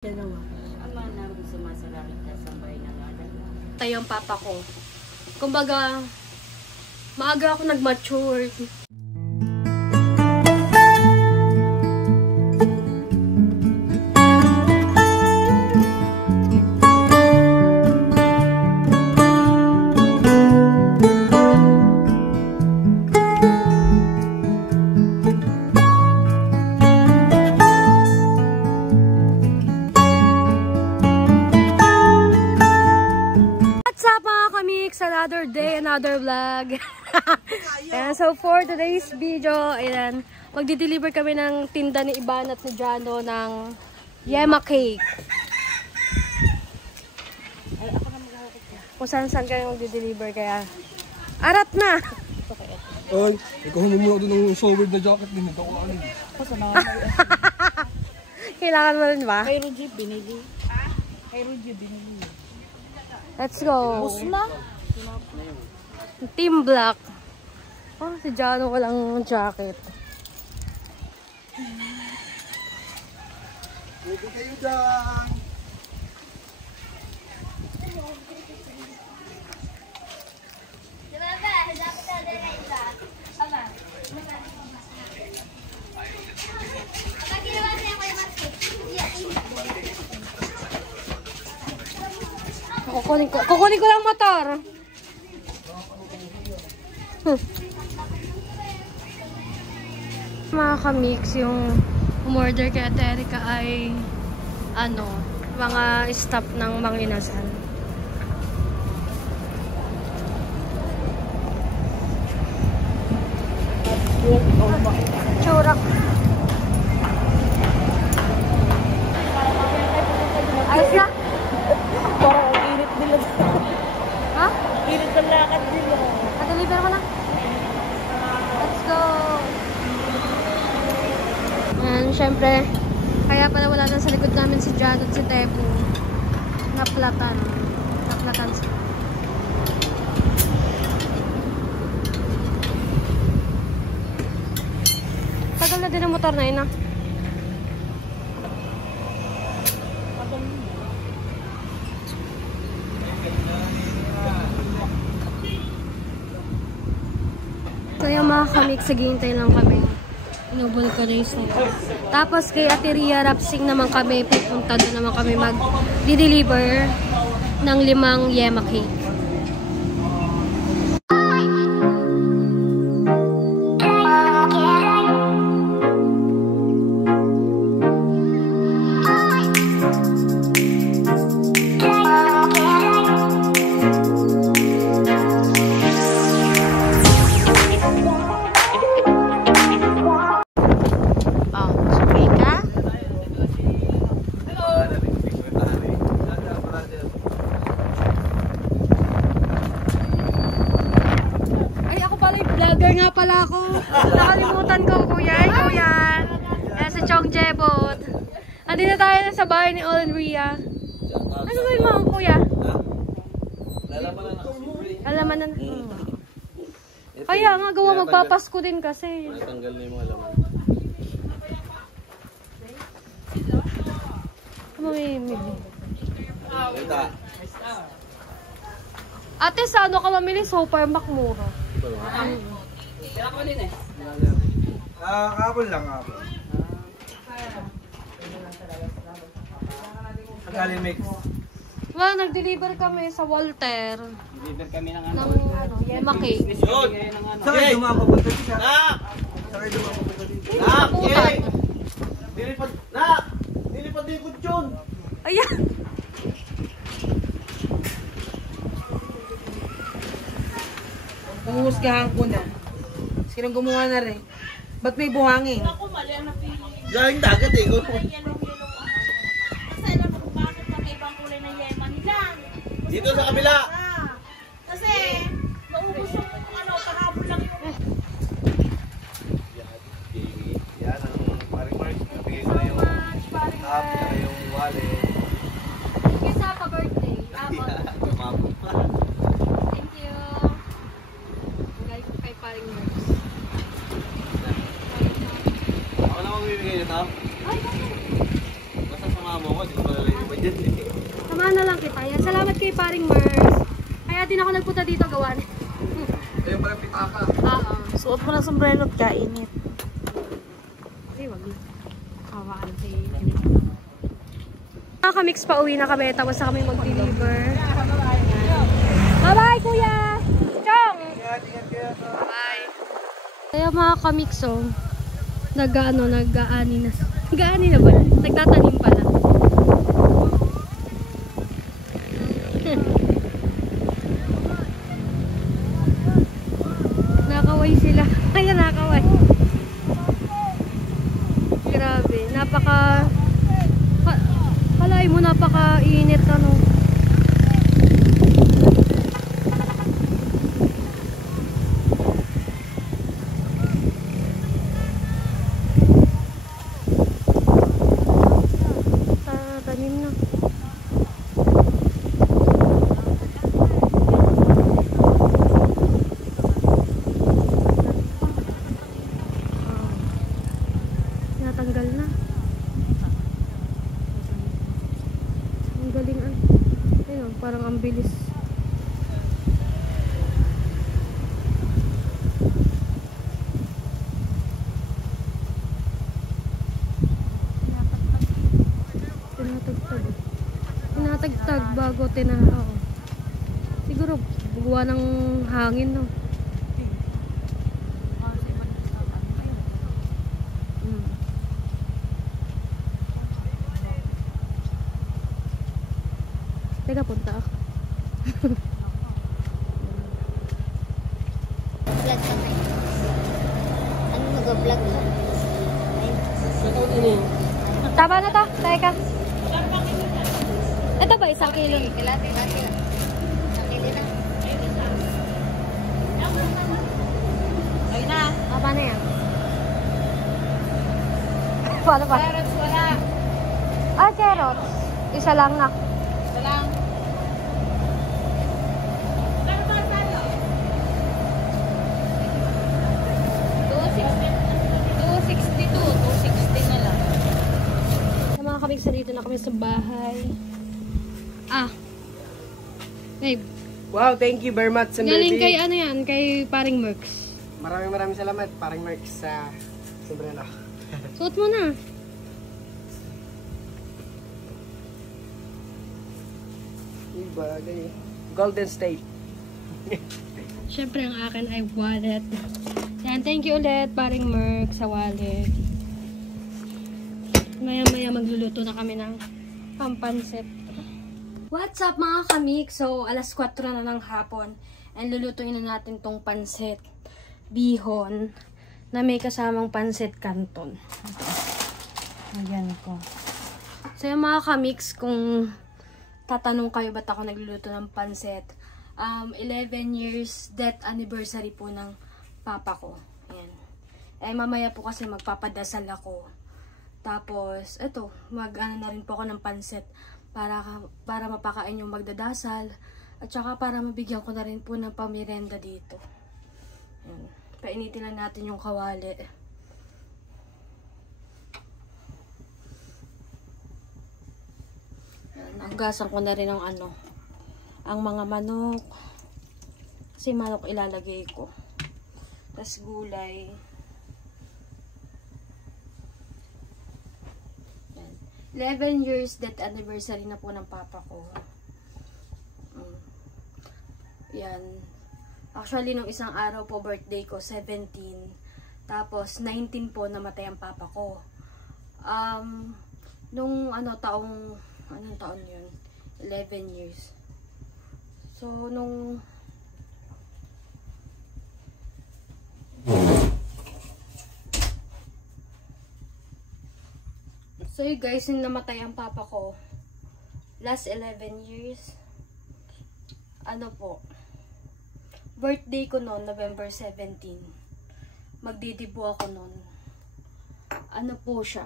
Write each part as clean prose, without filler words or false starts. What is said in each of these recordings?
Ama namin sumasalangit ka sa bahay ng alam. Tayo ang papa ko. Kumbaga, maaga ako nag-mature. Another day, another vlog. And so for today's video, ayan, magdi-deliver kami ng tinda ni Iban at ni Jano ng Yema Cake. Kung saan kayo magdi-deliver, kaya arat na! Ay, ikaw muna doon ng shower na jacket din. Ito ko ano. Kailangan mo rin ba? Kay Ruji, binili. Kay Ruji, binili. Let's go! Musma? Team Black. Oh, si Jano walang jacket. Pwede kayo dyan. Kukunin ko lang motor. Mga kamix, yung umorder kay Ate Erica ay ano, mga staff ng Mang Inasal. Churak. Ayos na? Parang ang init nila. Ha? Init ng lakad nila. Deliver ko na. Let's go! And syempre, kaya pala wala na sa likod namin si Jan at si Tebu. Naplatan sila. Tagal na din ang motor na yun, ah. So yung mga kamik, saghihintay lang kami. Inubulcanize na yun. Tapos kay Ate Ria Rapsing naman kami, pupunta doon naman kami mag-deliver ng 5 Yema Cake. Vlogger nga pala ako. Nakalimutan ko, kuya. Ikaw yan. Yan si Chong Jebot. Andito tayo sa bahay ni Olin Ria. Ano gawin mo, kuya? Alaman na. Kaya nga, gawa magpapasko din kasi. Tanggal na yung mga laman. Mamimili. Ate, sa ano ka mamili? Supermac mura. Kapon lang ako. Agalimix. Well, nag-deliver kami sa Walter. Deliver kami ng Ng Yema Cake. Yun! Sakay dumapapunta siya. Nak! Sakay dumapapunta dito. Nak! Putan. Dilipad! Nak! Dilipad din ko dyan! Ayan! Umuhusgahan ko na. Sinong gumawa na rin? Ba't may buhangin? Ako, mali ang napili. Galing dagat eh. Yellow. Kasi alam mo kung bakit magkaibang kulay ng yema nila. Dito sa kabila. Kasi, naubos yung ano, kahapon lang yung... Yan ang paring Mark. Nabigay ko na yung top na yung wallet. Thank you sa pa-birthday. Tumabot pa. Thank you. Bigay ko kay paring Mark. Ako na magbibigay nito. Ay, bakit? Basta sama mo ko, dito dyan eh. Samahan na lang kita. Yan. Salamat kay paring Mers. Kaya din ako nagpunta dito gawan. Kaya pala pitaka. Oo. Suot mo ng sombrero at kainit. Ay, wag na. Kawaan si Kamix, pa uwi na kami. Tapos na kami mag-deliver. Bye-bye, kuya! Chong! Bye! Kaya mga Kamix, oh. Nag-aani na. Nag-aani na ba? Nagtatanim pala. Nakaway sila. Ayan, nakaway. Grabe. Kalay mo, napaka-init, ano. Tanim na. Natanggal na. Ang galing ah. Ayun, parang ang bilis. Tinatagtag bago oo. Siguro buwa ng hangin, no. Teka, punta ako. Vlog kami. Ano nag-vlog mo? Tama na to. Teka. Ito ba, 1 kilo? Kilati. Nakili na. Ayun na. Paano yan? Paano pa? Carrots wala. Carrots. Isa lang na. Ito lang. Pero ba tayo? 260 na lang. Sa mga Kamix, dito na kami sa bahay. Babe. Wow, thank you very much, Galing kay ano yan, kay paring Merks. Maraming salamat, paring Merks sa sombrero. Suot mo na. Ibagay. Golden State. Siyempre, ang akin ay wallet. Yan, thank you ulit, paring Merks, sa wallet. Maya-maya magluluto na kami ng pampansit. What's up mga Kamix? So, alas 4 na ng hapon. And lulutuin na natin tong pansit bihon na may kasamang pansit canton. Ayan ko. So, yung mga Kamix, kung tatanong kayo ba't ako nagluluto ng pansit, 11 years death anniversary po ng papa ko. Ayan. Eh, mamaya po kasi magpapadasal ako. Tapos, eto, mag-ano na rin po ako ng pansit para mapakain yung magdadasal. At saka para mabigyan ko na rin po ng pamirenda dito. Ayan. Painitin lang natin yung kawali. Hugasan ko na rin ang ang mga manok. Kasi manok ilalagay ko. Tapos gulay. 11 years death anniversary na po ng papa ko. Yan. Actually, nung isang araw po, birthday ko, 17. Tapos, 19 po, namatay ang papa ko. Nung anong taon yun? 11 years. So, So, you guys, yung namatay ang papa ko, last 11 years, birthday ko noon, November 17. Magdidibo ako noon. Po siya?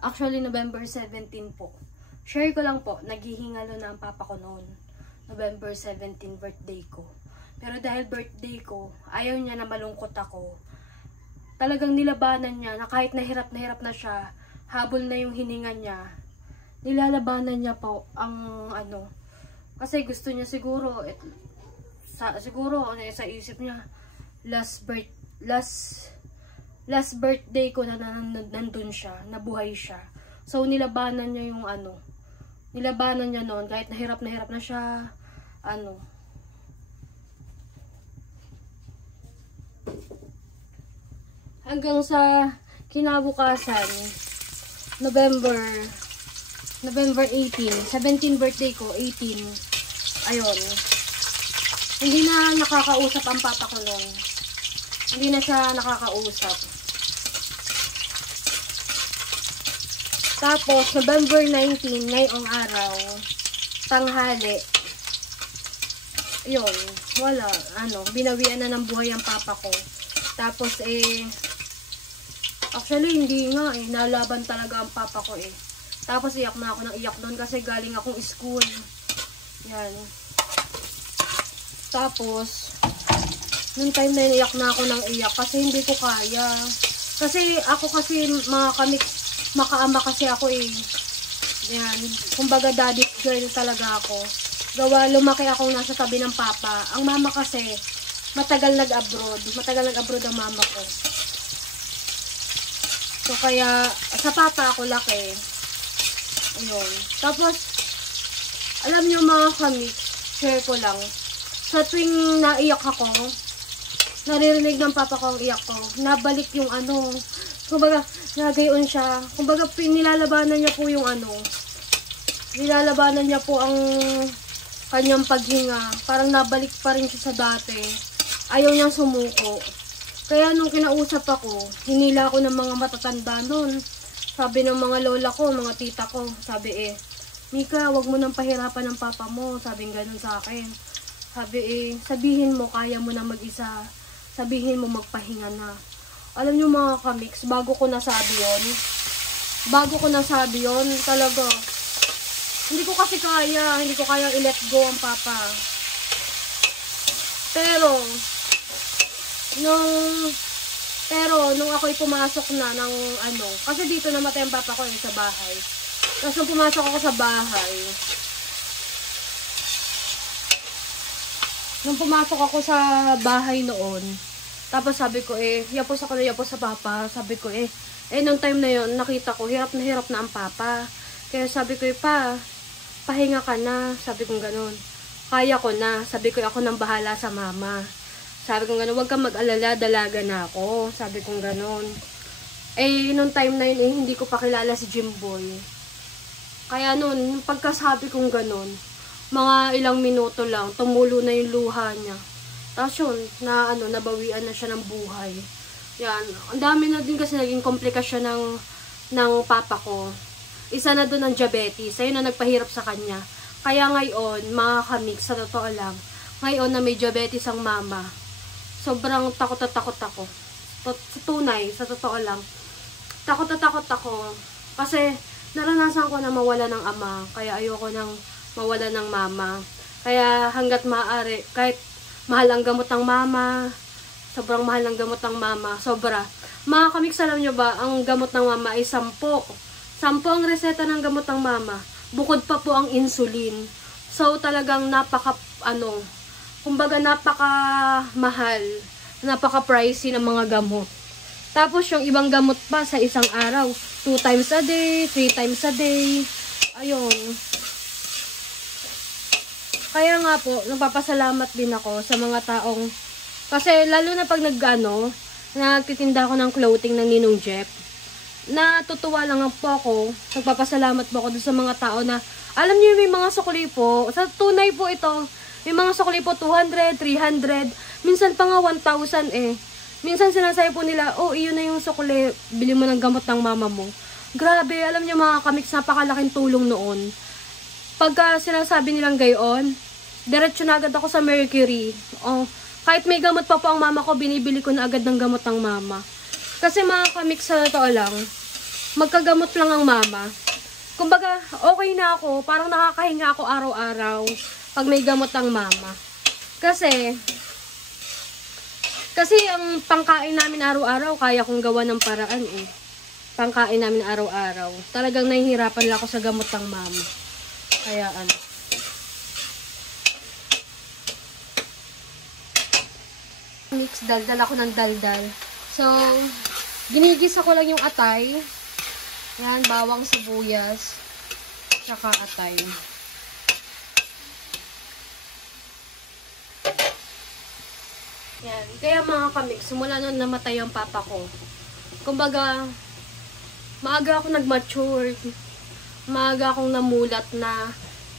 Actually, November 17 po. Share ko lang po, naghihingalo na ang papa ko noon. November 17, birthday ko. Pero dahil birthday ko, ayaw niya na malungkot ako. Talagang nilabanan niya na kahit nahirap na siya, habol na yung hininga niya, nilalabanan niya po ang ano. Kasi gusto niya siguro, siguro sa isip niya, last birthday ko na nandun siya, nabuhay siya. So, nilabanan niya yung ano, nilabanan niya noon, kahit nahirap na siya, ano. Hanggang sa kinabukasan, November 18, 17 birthday ko, 18, ayun. Hindi na nakakausap ang papa ko noon. Hindi na siya nakakausap. Tapos, November 19, ngayong araw, tanghali, yun, wala, ano, binawian na ng buhay ang papa ko. Tapos, actually, hindi nga, nalaban talaga ang papa ko, Tapos, iyak na ako ng iyak doon kasi galing akong school. Yan. Tapos, nung time na yun, iyak na ako ng iyak kasi hindi ko kaya. Kasi, ako kasi, makaama kasi ako Yan. Kumbaga, daddy girl talaga ako. Gawa, lumaki akong nasa tabi ng papa. Ang mama kasi, matagal nag-abroad. Matagal nag-abroad ang mama ko. So, kaya, sa papa ako laki. Ayun. Tapos, alam niyo mga kamix, share ko lang. Sa tuwing naiyak ako, naririnig ng papa ko ang iyak ko, nabalik yung ano, kumbaga, nagayon siya. Kumbaga, nilalabanan niya po yung ano, nilalabanan niya po ang kanyang paghinga. Parang nabalik pa rin siya sa dati. Ayaw niyang sumuko. Kaya nung kinausap ako, hinila ako ng mga matatanda nun. Sabi ng mga lola ko, mga tita ko, sabi Mika, wag mo nang pahirapan ng papa mo. Sabi ganun sa akin. Sabi sabihin mo, kaya mo na mag-isa. Sabihin mo, magpahinga na. Alam niyo mga kamix, bago ko nasabi yon, talaga, hindi ko kasi kaya, hindi ko kaya i-let go ang papa. Pero, nung ako'y pumasok na ng ano, kasi dito namatay ang papa ko sa bahay. Tapos nung pumasok ako sa bahay, noon, tapos sabi ko yapos ako na yapos sa papa. Sabi ko nung time na yon nakita ko, hirap na ang papa. Kaya sabi ko pa, pahinga ka na. Sabi ko ganun. Kaya ko na. Sabi ko ako nang bahala sa mama. Sabi ko ganun, huwag kang mag-alala, dalaga na ako. Sabi ko ganun. Nung time na yun, hindi ko pa kilala si Jimboy. Kaya nun, pagkasabi kong ganun, mga ilang minuto lang, tumulo na yung luha niya. Tapos yun, nabawian na siya ng buhay. Yan, ang dami na din kasi naging komplikasyon ng papa ko. Isa na doon ang diabetes, ayun na nagpahirap sa kanya. Kaya ngayon, mga kamix, sa totoo lang, ngayon na may diabetes ang mama, sobrang takot ako. Sa tunay, sa totoo lang, takot ako. Kasi naranasan ko na mawala ng ama, kaya ayoko nang mawala ng mama. Kaya hanggat maaari, kahit mahal ang gamot ng mama, sobrang mahal ang gamot ng mama, sobra. Mga kamix, alam nyo ba, ang gamot ng mama ay 10. 10 ang reseta ng gamot ng mama. Bukod pa po ang insulin. So talagang kumbaga napaka-mahal, napaka-pricey ng mga gamot. Tapos yung ibang gamot pa sa isang araw, 2 times a day, 3 times a day. Ayun. Kaya nga po, nagpapasalamat din ako sa mga taong, kasi lalo na pag nagtitinda ako ng clothing ng Ninong Jeff, natutuwa lang po ako, nagpapasalamat po ako dun sa mga tao na, alam niyo may mga sukli po, sa tunay po ito, may mga sukli po 200, 300, minsan pa nga 1,000 Minsan sinasabi po nila, iyon na yung sukli, bili mo ng gamot ng mama mo. Grabe, alam niyo mga kamix, napakalaking tulong noon. Pagka sinasabi nilang gayon, diretso na agad ako sa Mercury. Kahit may gamot pa po ang mama ko, binibili ko na agad ng gamot ng mama. Kasi mga kamix, sa totoo lang, magkagamot lang ang mama. Kumbaga, okay na ako, parang nakakahinga ako araw-araw pag may gamot ang mama. Kasi ang pangkain namin araw-araw, kaya kong gawa ng paraan pangkain namin araw-araw. Talagang nahihirapan lang ako sa gamot ng mama. Kaya ano. Mix, daldal ako ng daldal. So, ginigisa ko lang yung atay. Yan, bawang sibuyas. Tsaka atay. Yan. Kaya mga kamix, simula nung namatay ang papa ko. Kumbaga, maaga ako nag-mature. Maaga akong namulat na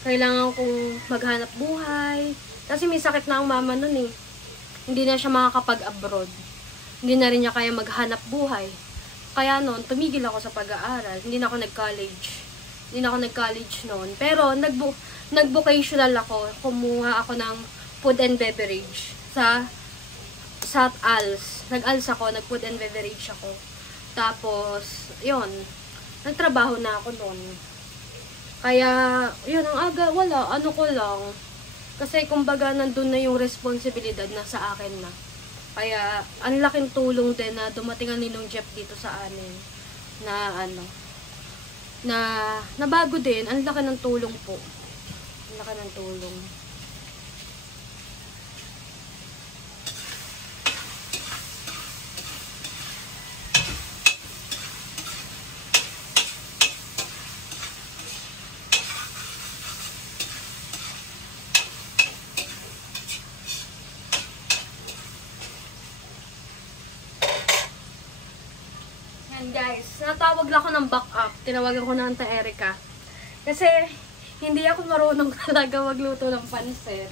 kailangan kong maghanap buhay. Kasi may sakit na ang mama nun eh. Hindi na siya makakapag-abroad. Hindi na rin niya kaya maghanap buhay. Kaya noon, tumigil ako sa pag-aaral. Hindi na ako nag-college noon. Pero, nag-vocational ako. Kumuha ako ng food and beverage sa ALS. Nag-ALS ako, nag-food and beverage ako. Tapos, yun, nagtrabaho na ako noon. Kaya, yun, ang aga, wala, ano ko lang. Kasi, kumbaga, nandun na yung responsibilidad na sa akin na. Kaya, ang laking tulong din na dumating ang Ninong Jeff dito sa amin. Na, nabago din. Ang laki ng tulong po. Ang laki ng tulong. Guys, natawag lang ako ng backup. Tinawagan ko na Anta Erica. Kasi, hindi ako marunong talaga magluto ng pansit.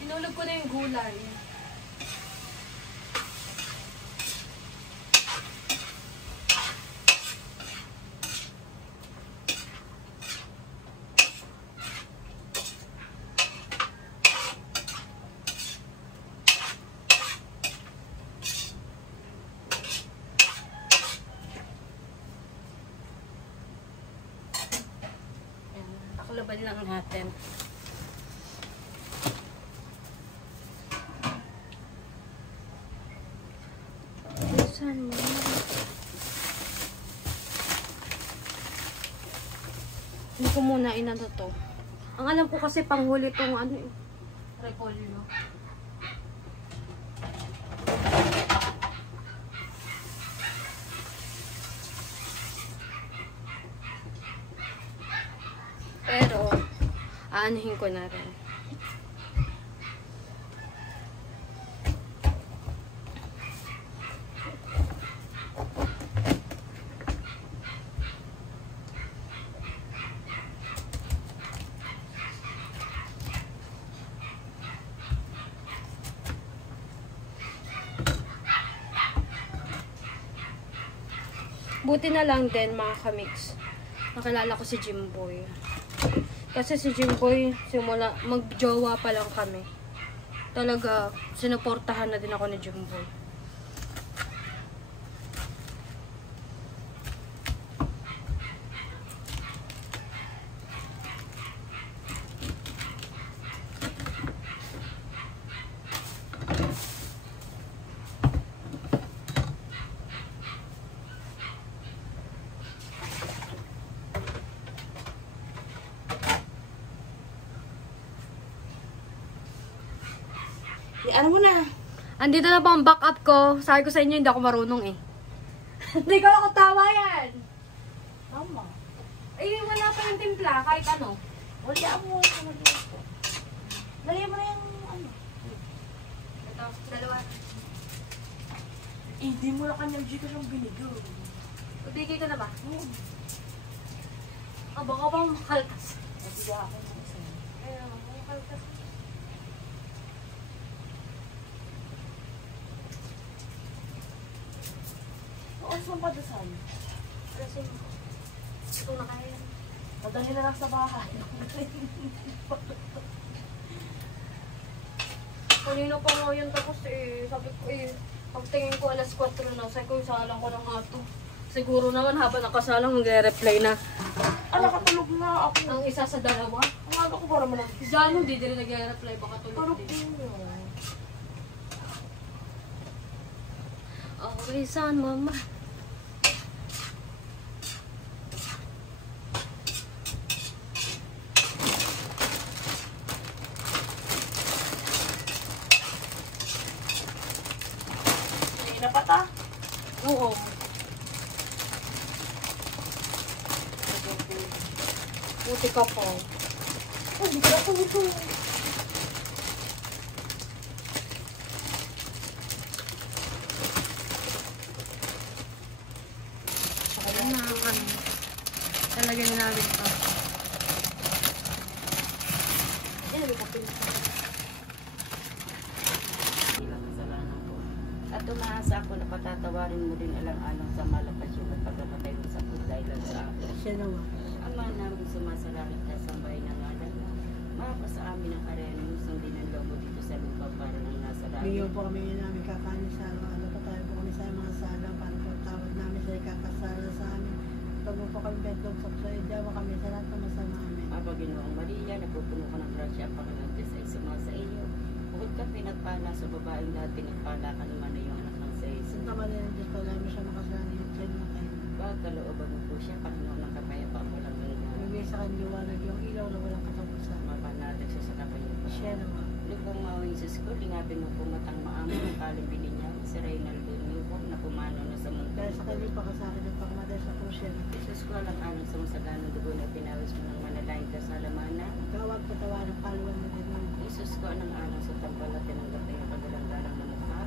Hinulog ko na yung gulay. Pakulaban lang natin. Hindi ko muna inano to. Ang alam ko kasi panghuli tong ano eh. Repolyo. Pero, aanuhin ko na rin. Buti na lang din mga kamix. Nakilala ko si Jimboy. Kasi si Jimboy, simula magjowa pa lang kami. Talaga, sinuportahan na din ako ni Jimboy. Ano mo na? Andito na po ang backup ko. Sabi ko sa inyo, hindi ako marunong eh. Hindi ko ako tawa yan. Tama. Eh, wala pa yung timpla, kahit ano. Wala mo. Lagyan mo na yung ano. Ito, dalawa. Eh, di mo na kanyang Gcash ang binigaw. Bigay ko na ba? Baka pa makaltas. Sige ako na isa. Ayun, makaltas. Alas mo pa dasal. Alasin mo. Ito na kaya. Madali na lang sa bahay. Kanina pa nga yun tapos sabi ko pagtingin ko alas 4 na, sabi ko isalang ko na nga to. Siguro naman habang nakasalang mag-reply na. Nakatulog na ako. Ang isa sa dalawa. Ang ano ko para malang. Si Jano, di din nag-reply, baka tulog din. Okay, saan mama? Hindi na pata. Oo. Buti ka po. Hindi ka na tulog. Talagyan namin ito. At umaasa ako na patatawarin mo din alang-alang sa malapasyon at pagkamatay mo sa puso dahil sa akin. Siya naman. Ama namin sumasalangit na sambay ng ngalan. Mapa sa amin ang karyan mo, sundin ang lobo dito sa lupa para nang nasa langit. Bigyan po kami namin kakanin sa ano pa tayo po kami sa mga sala para po tawad namin sa ikakasala sa amin. Pag mo po kami bentog sa kusayo, diyawa kami sa lahat ng masama amin. Aba Ginoong Maria, napupuno ka ng grasya, ang Panginoon Diyos ay sumasa iyo. Bukod ka pinagpala sa babaeng lahat, pinagpala ka naman na yung anak ng sa Jesus. Santa Maria ng Diyos, pagkami siya makasalanan yung tiyan mo kayo. Pagkalooban mo po siya, Panginoon ng kapayapaan walang hanggan. Bigay sa kanya liwanag yung ilaw na walang katapusan. Mapanatag siya sa kapayapaan. Siya naman. Lupang mawing Diyos ko, lingapin mo po matang maamo ng kalimbinin niya, si Reynaldo Nupo na pumano na sa mundo. Dahil sa kanya pagkasakit at pagkamatay sa krus siya. Jesus ko alang alang sa masaganang dugo na pinawis mo ng manalain ka sa alamana. Tawag patawa ng kaluan mo din mo. Jesus ko alang alang sa tampal at tinanggap na yung kagalang-galang na mukha.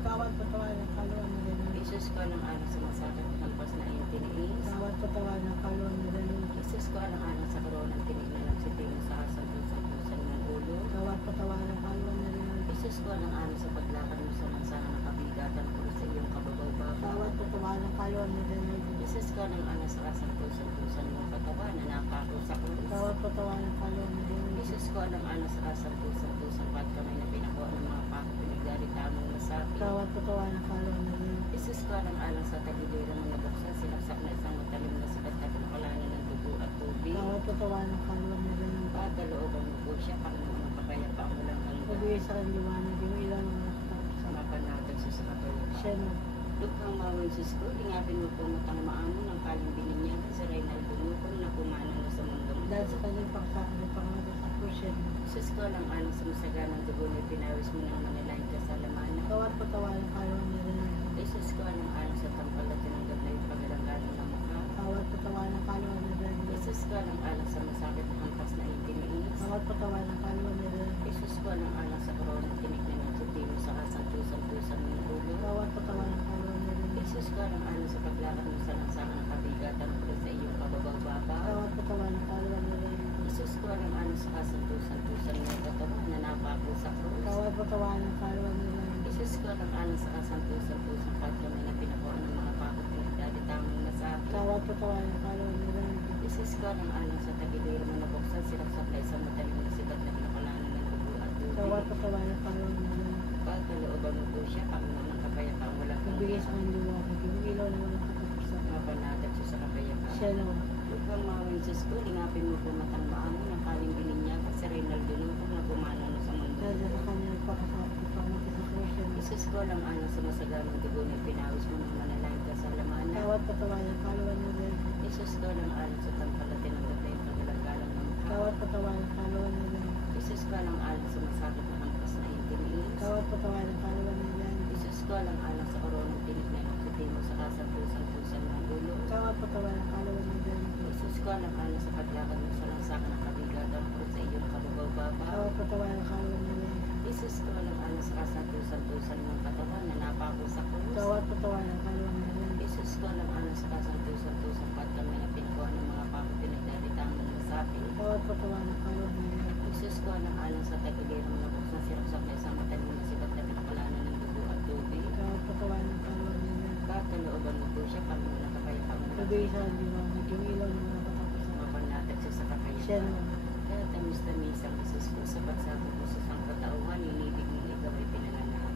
Tawag patawa ng kaluan mo din mo. Jesus ko alang alang sa masakit at lampas na iyong tiniis. Tawag patawa ng kaluan mo din mo. Jesus ko alang alang sa karoon ng tinig na nagsiting sa asang pusan ng ulo. Tawag patawa ng kaluan mo din mo. Jesus ko alang alang sa paglakad mo sa lansangan ng kabigatan ko sa iyong kababaw-babaw. Tawag patawa ng kaluan mo din mo. Jesus ko alang alang sa asang pusan mong katawan na napako sa krus. Tawag patawa ng kaluan mo din mo. Jesus ko alang alang sa asang pusan pat kamay na pinakuha ng mga pako pinagdarita mong masabi. Tawag patawa ng kaluan mo din mo. Jesus ko alang-alang sa tagiliran ng nabuksan, sinaksak na isang matalim na sikat na pinakalanan ng dugo at tubig. Tawag patawa ng kaluan mo din mo. Pagkalooban mo po siya, Panginoon ng kapayapaan mo lang hanggang. Pabigay sa kanya liwanag yung ilaw na walang katapusan. Mapanatag siya sa Siya kapayapaan. naman. Lukhang mawin Diyos ko, lingapin mo po matang maamo ng kalimbinin niya sa Reynaldo Nupo na pumano na sa mundo. Dahil sa kanyang pagsakit at pagkamatay sa krus siya. Jesus ko alang-alang sa masaganang dugo na pinawis mo ng manalain ka sa lamana. Tawag patawa ng kaluan mo din mo. Jesus ko alang-alang sa tampal at tinanggap na yung pagalang-galang ng mukha. Tawag patawa ng kaluan mo din mo. Jesus ko alang-alang sa masakit na hampas na iyong tiniis. Tawag patawa ng kaluan mo din mo. Jesus ko alang-alang sa karoon ng tinig na nagsitin mo sa kasang pusan ng ulo. Tawag patawa ng kaluan mo din mo. Jesus ko alang-alang sa paglakad mo sa lansangan ng kabigatan ko sa iyong kababaw-babaw. Tawag patawa ng kaluan mo din mo. Jesus ko alang-alang sa kasang pusan ng katawan na napako sa krus. Tawag patawa ng kaluan mo din mo. Jesus ko alang-alang sa kasang pusan pat kamay na pinakuha ng mga pako pinagdaditamang masabi. Tawag patawa ng kaluan mo din mo. Jesus ko alang-alang sa tagiliran mo nabuksan, sinaksak na isang matalim na sikat na pinakalanan ng dugo at Tawag tubig. patawa ng kaluan mo din mo. Pagkalooban mo po siya, Panginoon ng kapayapaan walang Pabigay hanggan. sa kanya liwanag yung ilaw na walang katapusan. Mapanatag siya sa kapayapaan. Siya naman. Lupang mawin Diyos ko, lingapin mo po matang maamo ng kalimbinin niya kasi Reynaldo Nupo na pumano na sa mundo. Dahil sa kanya nagpakasakit at pagkamatay sa krus siya. Jesus ko lang alang sa masagamang dugo na pinawis mo ng manalain ka sa lamana. Tawag patawa ng kaluan mo din mo. Jesus ko lang alang sa tampal at tinanggap na yung kagalang-galang ng mukha. Tawag patawa ng kaluan mo din mo. Jesus ko lang alang sa masakit na hampas na iyong tiniis. Tawag patawa ng kaluan mo din mo. Jesus ko lang alang sa karoon ng tinig na nagsitin mo sa kasang pusan ng ulo. Tawag patawa ng kaluan mo din mo. Jesus ko lang alang sa paglakad mo sa lansangan ng kabigatan ko sa iyong kababaw-babaw. Tawag patawa ng kaluan mo din mo. Jesus ko lang alang sa kasang pusan ng katawan na napako sa krus. Tawag patawa ng kaluan mo din mo. Jesus ko lang alang sa kasang pusan pat kami na pinakuha ng mga pako pinagdaritaan ng masapi. Tawag patawa ng kaluan mo din mo. Jesus ko lang alang sa tagiliran mo na sinaksak na isang matalim na sikat na pinakalanan ng dugo at tubig. Tawag patawa ng kaluan mo din mo. kalooban mo po siya, Panginoon na kapayapaan mo. Kabisan, di ba? Naging ilaw ng mga katapusan. Mapanatag siya sa Siya kapayapaan. naman. Kaya tamis-tamis ang Isus ko sa pagsapot mo sa sangkatauhan, inibig mong ikaw ay pinanganak.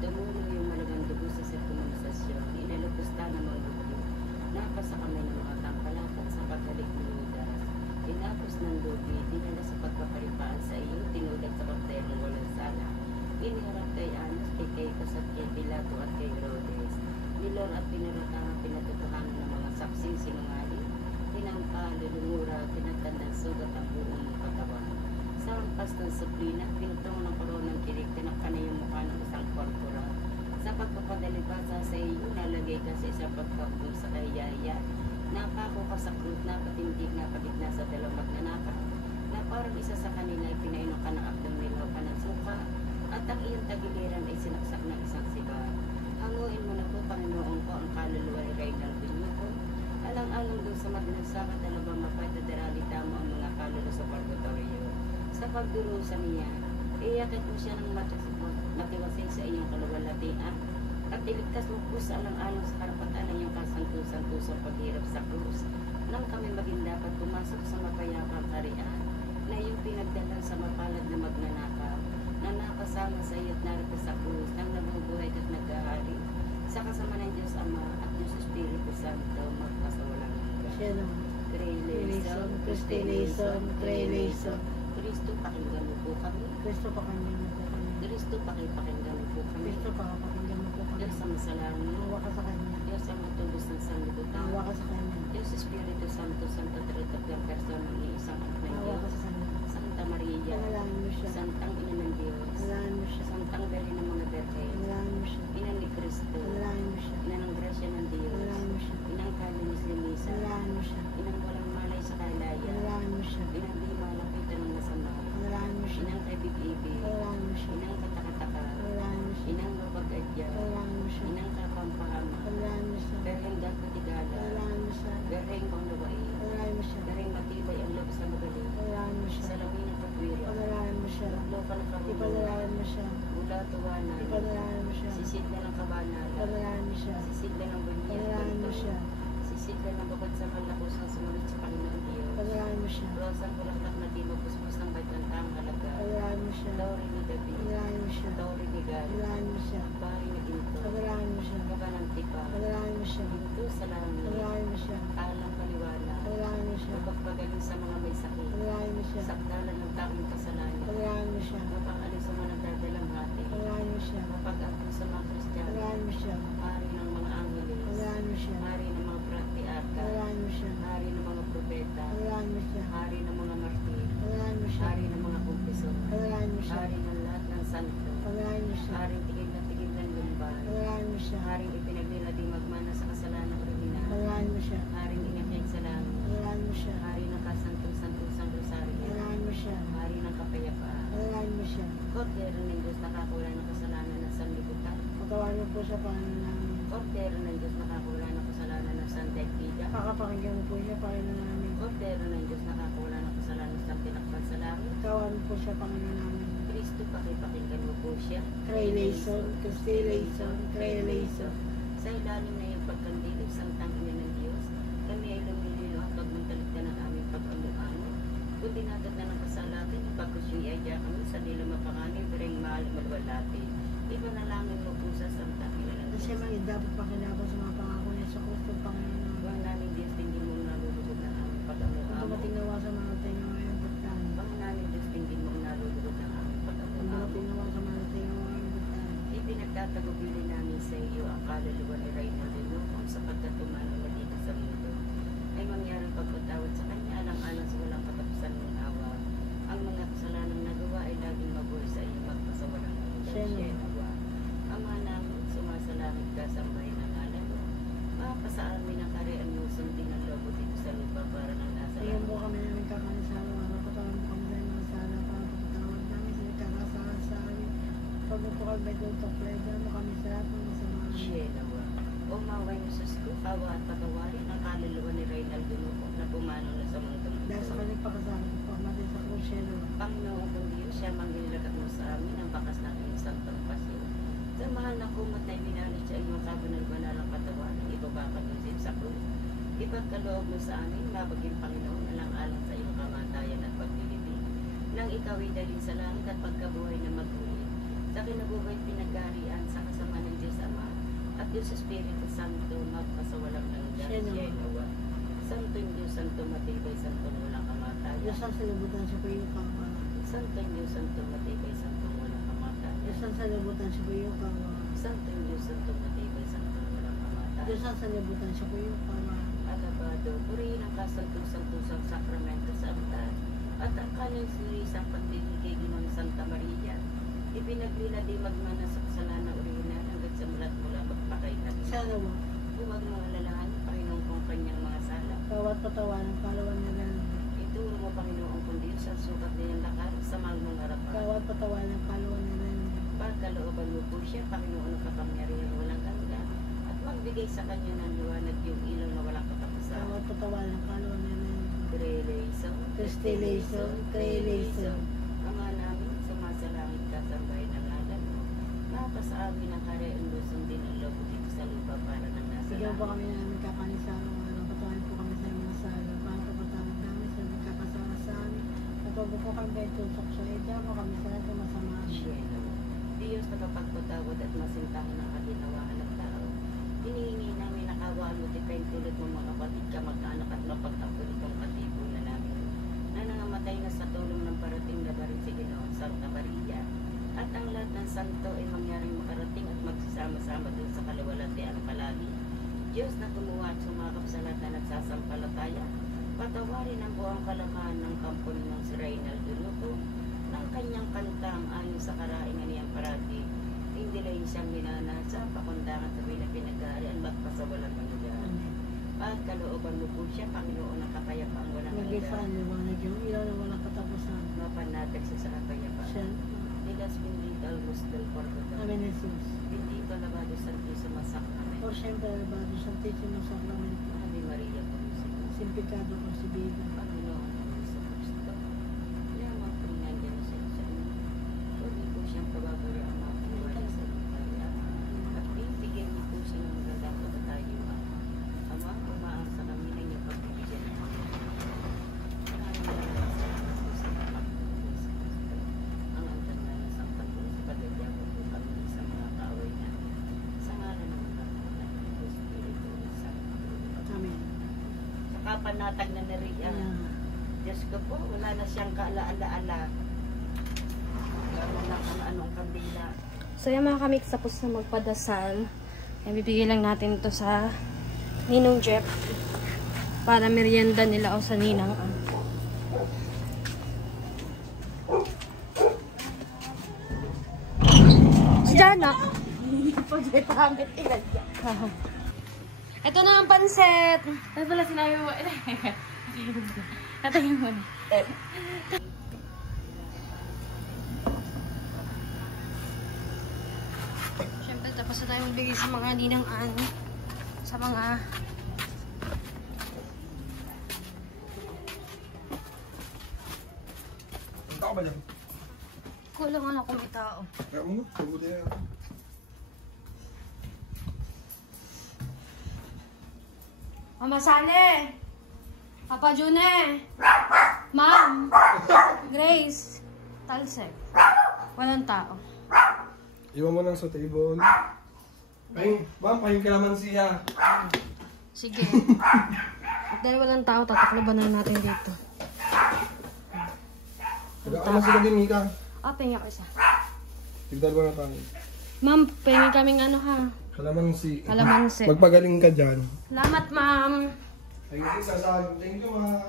Tumulo yung malagang dugo sa sirkumansasyon, inalupos ng mga lubyo. Napasa kamay ng mga tampalakan sa paghalik ni Judas. Tinapos ng lubi, dinala sa pagpapalipaan sa iyo, tinulad sa kapterong walang sala. Iniharap kay Anas, kay Caiphas at kay Pilato at kay Herodes. Nilor at pinarutang ang pinatutuhanan ng mga saksing sinungaling. Tinampa, lulungura, tinatandang sugat ang buong mong katawan. Sa hampas ng suplina, pinutungo ng koronang kilig, tinakpan na yung mukha ng isang korpora. Sa pagpapadalibasa sa iyo, nalagay ka sa isang pagkakbong sa kahiyahiya. Napako ka sa krus, napatindig, napagitna sa dalawang magnanakaw. Na parang isa sa kanila ay pinainom ka ng akdong nilaw ka ng suka. At ang iyong tagiliran ay sinaksak ng isang siba. Hanguin mo na po, Panginoon ko, ang kaluluwa ni Reynald Binyuko. Alang-alang doon sa magnansakat na labang mapatadaralita mo ang mga kaluluwa sa purgatorio. Sa pagdurusa niya, iyakit mo siya ng matiwasay sa iyong kaluwalhatian. At iligtas mo po sa alang-alang sa karapatan ng iyong kasantusan-tusang paghirap sa krus. Nang kami maging dapat pumasok sa mapayapang karian na iyong pinagdalan sa mapalad na magnanakaw, na nakasama sa iyo at narito sa krus, nang nabubuhay at naghahari, sa kasama ng Diyos Ama at Diyos Espiritu Santo, magpasawalang hanggan. Siya naman. Creation, Christianation, Creation. Kristo, pakinggan mo po kami. Kristo, pakinggan mo po kami. Kristo, pakinggan mo po kami. Kristo, pakinggan mo po kami. Diyos ang masalangin. Nawa ka sa Kanya. Diyos ang matubos ng sanlibutan. Nawa ka sa Kanya. Diyos Espiritu Santo, Santo Trinitatis persona ng isang anak ng Nawa ka Diyos. sa Kanya. Santa Maria, Panalangin mo siya. Santang Ina ng Diyos, Panalangin mo siya. Santang Beli ng mga Berhen, Panalangin mo siya. Ina ni Cristo, Panalangin mo siya. Ina ng Grasya ng Diyos, Panalangin mo siya. Inang Kalinis-Limisa, Panalangin mo siya. Inang walang malay sa kalaya, Panalangin mo siya. Inang di malapitan ng masama, Panalangin mo siya. Inang kaibig-ibig, Panalangin mo siya. Inang katakataka, Panalangin mo siya. Inang mapag-adya, Panalangin mo siya. Inang kapampahama, Panalangin mo siya. Berheng gapatigala, Panalangin mo siya. Berheng panglawai, Panalangin mo siya. Berheng matibay ang loob sa magaling, Panalangin mo siya. sa lamin ng pagwira, Panalangin mo siya. Luglo ka ng kabuluhan, Ipanalangin mo siya. mula tuwanan, Ipanalangin mo siya. sisidla ng kabanalan, Panalangin mo siya. sisidla ng bunyag, Panalangin mo siya. sisidla ng bukod sa malakusang sumunod sa Panginoon Diyos, Panalangin mo siya. rosang bulaklak na di mapuspos ng baitantang halaga, Panalangin mo siya. Tauri ni David, Panalangin mo siya. Tauri ni Gal, Panalangin mo siya. Bahay ni Ginto, Panalangin mo siya. Kabanang Tipa, Panalangin mo siya. Ginto sa langit, Panalangin mo siya. Alang Paliwala, Panalangin mo siya. Mapagpagaling sa mga may sakit, Panalangin mo siya. sakdalan ng taong kasalanan, Panalangin mo siya. mapangalis sa mga nagdadalang hati, Panalangin mo siya. mapag-ato sa mga Kristiyano, Panalangin mo siya. hari ng mga angeles, Panalangin mo siya. hari ng mga patriarka, Panalangin mo siya. hari ng mga propeta, Panalangin mo siya. hari ng mga martir, Panalangin mo siya. hari ng mga kumpiso, Panalangin mo siya. hari ng lahat ng santo, Panalangin mo siya. hari tigil ng lumbay, Panalangin mo siya. hari ipinaglila di magmana sa kasalanan original, Panalangin mo siya. hari inakay sa langit, Panalangin mo siya. hari ng kasantong-santosang rosaryo, Panalangin mo siya. hari ng kapayapaan. Panalangin mo siya. Kordero ng Diyos nakakula ng kasalanan ng sanlibutan. Patawarin mo po sa Panginoon namin. Kordero ng Diyos nakakula ng kasalanan ng sandaigdiga. Pakapakinggan mo po siya, Panginoon namin. Kordero ng Diyos nakakula ng kasalanan ng tinakpan sa langit. Kawan po siya, Panginoon namin. Kristo, pakipakinggan mo po siya. Creation, Constellation, Creation. Sa ilalim na iyong pagkandilig, santang ina ng Diyos, kami ay lumililo at pagmuntalig ka ng aming pag-ano-ano. Kung dinatad na ng kasalatin, pagkusyong iadya kami sa dila mapanganin, bereng mahal malwalati. Ipanalangin mo po sa santang ina ng Kasi Diyos. mga dapat pakilabas sa mga pangako niya sa Kristo, Panginoon namin. Buwan namin Diyos, hindi mo nalulugod ng aming Kung pag-ano-ano. dumating nawa sa mga tayo ngayong butlan. Buwan namin Diyos, hindi mo nalulugod ng aming Kung pag-ano-ano. dumating nawa sa mga tayo ngayong butlan. Ipinagtatagubili namin sa iyo ang kaluluwa ni Reynald kung sapagkat tumano na dito sa mundo ay mangyaring pagpatawad sa kanya alang-alang sa walang katapusan ng awa. Ang mga kasalanang nagawa ay laging mabuhay sa iyo magpasawalang hanggan. Siya nawa. Ama namin, sumasalangit ka sa bayan ng ngalan mo. Mapasa amin ang karian mo, sundin ang lobo dito sa lupa para ng nasa Ayun po langit. kami namin kakanisama. Kapatawan po kami ng mga sala para pagkatawad namin sa nagkakasala sa amin. Pag po kami may dultok pleda mo kami sa lahat ng masama. Siya nawa. O maway mo sa kawa at patawarin ang kaluluwa ni Reynald Dunuco na pumano na sa mundong ito. Dahil sa kanyang pakasama po natin sa Crucero. Panginoon kong Diyos, siya manggililagat mo sa amin ang bakas ng iyong santang pasyon. Sa mahal na kumot na ibinalit sa iyong kabanal-banalang katawan, bakal ng sipsakul. Ipagkaloob mo sa amin, mabaging Panginoon, alang-alang sa iyong kamatayan at paglilibing. Nang ikaw ay dalhin sa langit at pagkabuhay na maguli. Sa kinabuhay pinagkarian sa kasama ng Diyos Ama at Diyos Espiritu Santo, magpasawalang hanggan. Siya nawa. Santong Diyos, Santong matibay, Santong walang kamatayan. Diyos ang salibutan sa kuyo kawa. Santong Diyos, Santong matibay, Santong walang kamatayan. Diyos ang salibutan sa kuyo kawa. Santong Diyos, Santong matibay, Santong walang kamatayan. Diyos ang salibutan sa kuyo kawa. Alabado, purihin ang kasantong-santosang sakramento sa altar at ang kanyang sinisang pagdilig kay Ginoong Santa Maria. Ipinaglila di magmana sa kasalanan orihinal hanggang sa mulat mula magpakay na Sana mo, huwag mo alalahan, Panginoon, kung kanyang mga sala. bawat patawanan, kalawan na lang. Ituro mo, Panginoon, kung Diyos ang sukat niyang lakar sa mahal mong harapan. Bawat patawanan, kalawan na lang. Pagkalooban mo po siya, Panginoon, ang kapangyarihan walang hanggan at magbigay sa kanya ng liwanag yung ilaw na walang katapusan. Bawat patawanan, kalawan na lang. Treleison, Treleison, Treleison. Ama namin, sumasalangit ka sa bahay ng ngalan mo. Napa sa amin ang karayang lusong din ang loob dito sa lupa para nang nasa Bigyan po langit. kami namin kakanin sa araw-araw. Patawain po kami sa mga sala. Para patawad namin sa nagkakasama sa amin. At huwag po kami betusok sa edya mo kami sa lahat ng masama. Siyeno. Diyos na kapagpatawad at masintahan ng kaginawahan ng tao. Hinihingi namin nakawaan mo tipeng tulad mo mga kapatid ka mag-anak at mapagtapon itong katipunan namin na nangamatay na sa tulong ng parating na barin si Ginoong Santa Maria at ang lahat ng santo ay mangyaring makarating at magsasama-sama doon sa kaluwalhatian palagi. Diyos na kumuha at sumakap sa lahat na nagsasampalataya, patawarin ang buong kalaman ng kampo ng si Reynaldo Luto ng kanyang kantang ayon sa karaingan niyang parati. Hindi lang siyang minanasa, pakundangan sa pinag-aarian, magpasawalang hanggan. Pagkalooban mo po siya, Panginoon, ang kapayapaan walang Nag-isaan hanggan. liwanag yung ilaw na walang katapusan. Mapanatag siya sa kapayapaan. Siya, Nilas bendito al del Cordoba. Amen Jesus. Bendito alabado Santísimo Sacramento. Por siempre, Alabado, Santísimo Sacramento. Ave Maria Purísima. Sin pecado concebido. Panginoon ang sa Kristo. Lamang po nandiyan sa inyo. Huwag niyo po siyang pababayaan ang mga kaniwala sa lupa. At bibigyan niyo po siya ng magandang kabatayuan. Ama, umaang sa kami na inyong pagbibigyan ng mga ang antanan ng Santa Cruz, pagdadya po po kami sa mga kaaway namin. Sa ngalan ng mga Espiritu Santo. Amen. Sa kapanatag na nariya. Diyos ko po, wala na siyang kaala-ala-ala. Wala na kung anong kabila. So yan mga kamix, tapos na magpadasal. Yan, bibigay lang natin to sa Ninong Jeff para merienda nila o sa Ninang. Si Jana. Ito na ang pansit. Ano pala sinabi mo? Katagin mo na. Siyempre, tapos na tayo magbigay sa mga ninang-an. Sa mga... Punta ka ba dyan? Kulang ano kung may tao. Kaya mo, pabuti na yan. Mama Sale! Papa June! Ma'am! Grace! Talsek. Walang tao. Iwan mo lang sa table. Ay, ma'am, pahing kalamansiya. Sige. At dahil walang tao, tatakloban na natin dito. Nag-aamas sila din, Mika. Pengi ako isa. Tigdal ba na tayo? Ma'am, pengi kaming ano ha? Kalamansi. Kalamansi. Magpagaling ka dyan. Salamat, ma'am. Thank you, Sasag. Thank you, ma'am.